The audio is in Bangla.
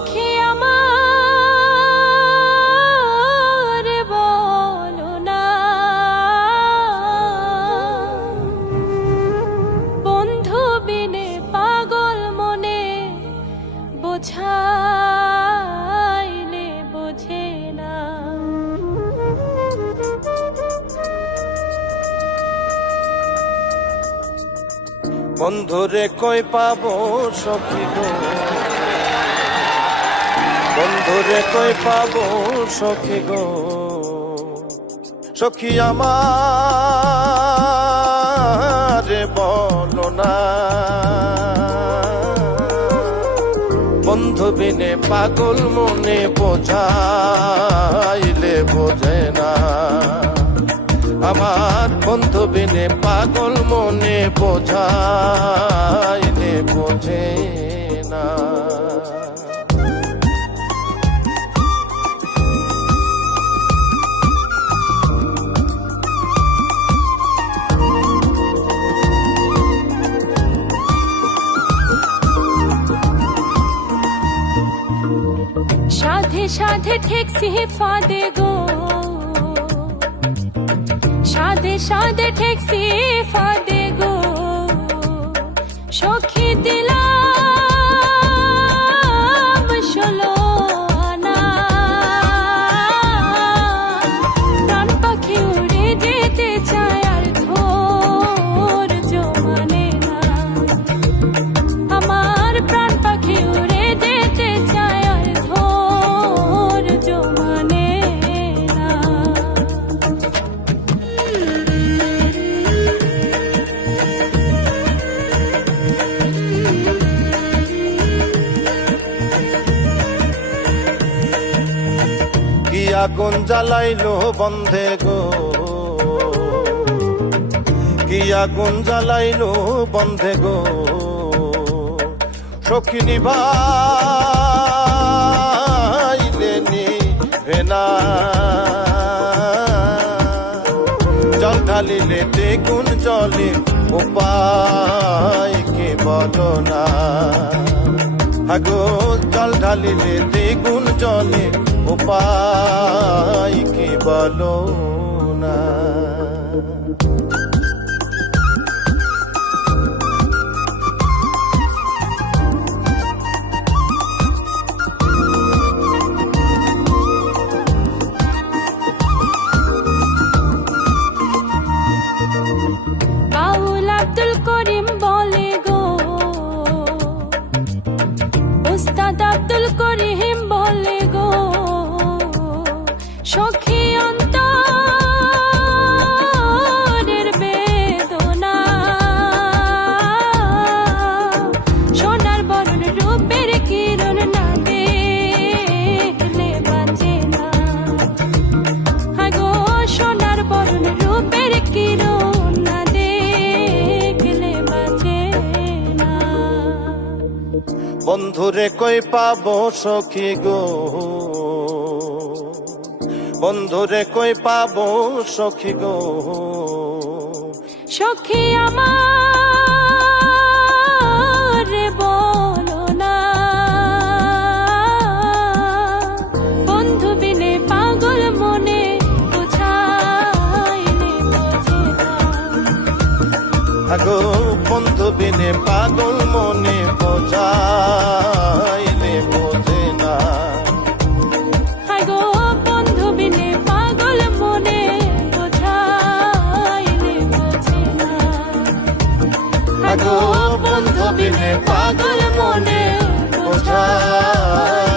সখী আমার বলো না, বন্ধু বিনে পাগল মনে বোঝাইলে বোঝে না। বন্ধুরে কই পাবো সখী গো, বন্ধুরে কই পাবো সখী গো, সখী আমার বলো না, বন্ধু বিনে পাগল মনে বোঝাইলে বোঝে না। আমার বন্ধু বিনে পাগল মনে বোঝাইলে বোঝে না। সাধে সাধে ঠেকছি ফাঁদে গো, সাধে সাধে ঠেকছি ফাঁদে গো, সখী দিলাম 16 আনা। প্রাণ পাখি উড়ে যেতে চায় আর ধৈর্য মানে না। আমার প্রাণ পাখি উড়ে যেতে চায় আর ধৈর্য মানে না। কি আগুন জ্বালাইলো বন্ধে গো, কি আগুন জ্বালাইলো বন্ধে গো, সখী নিভাইলে নিভে না। জল ঢালিলে দ্বিগুণ জলে উপায় কি বলো না। আগো জল ঢালিলে দ্বিগুণ জলে উপায় কি বলো না। বাউল আব্দুল করিম বলে গো, উস্তাদ আব্দুল করিম বলে গো, সখী অন্তরের বেদনা। সোনার বরণ রূপের কিরণ না দেখলে বাঁচে না। আগো সোনার বরণ রূপের কিরণ না দেখলে বাঁচে না। বন্ধুরে কই পাবো সখী গো, বন্ধুরে কই পাবো সখী গো, সখী আমার বলো না, বন্ধু বিনে পাগল মনে বোঝাইলে বোঝে না। আগো বন্ধু বিনে পাগল মনে বোঝাইলে বোঝে না। আগো বন্ধু বিনে পাগল মনে বোঝাইলে বোঝে না। আগো বন্ধু বিনে পাগল মনে বোঝাইলে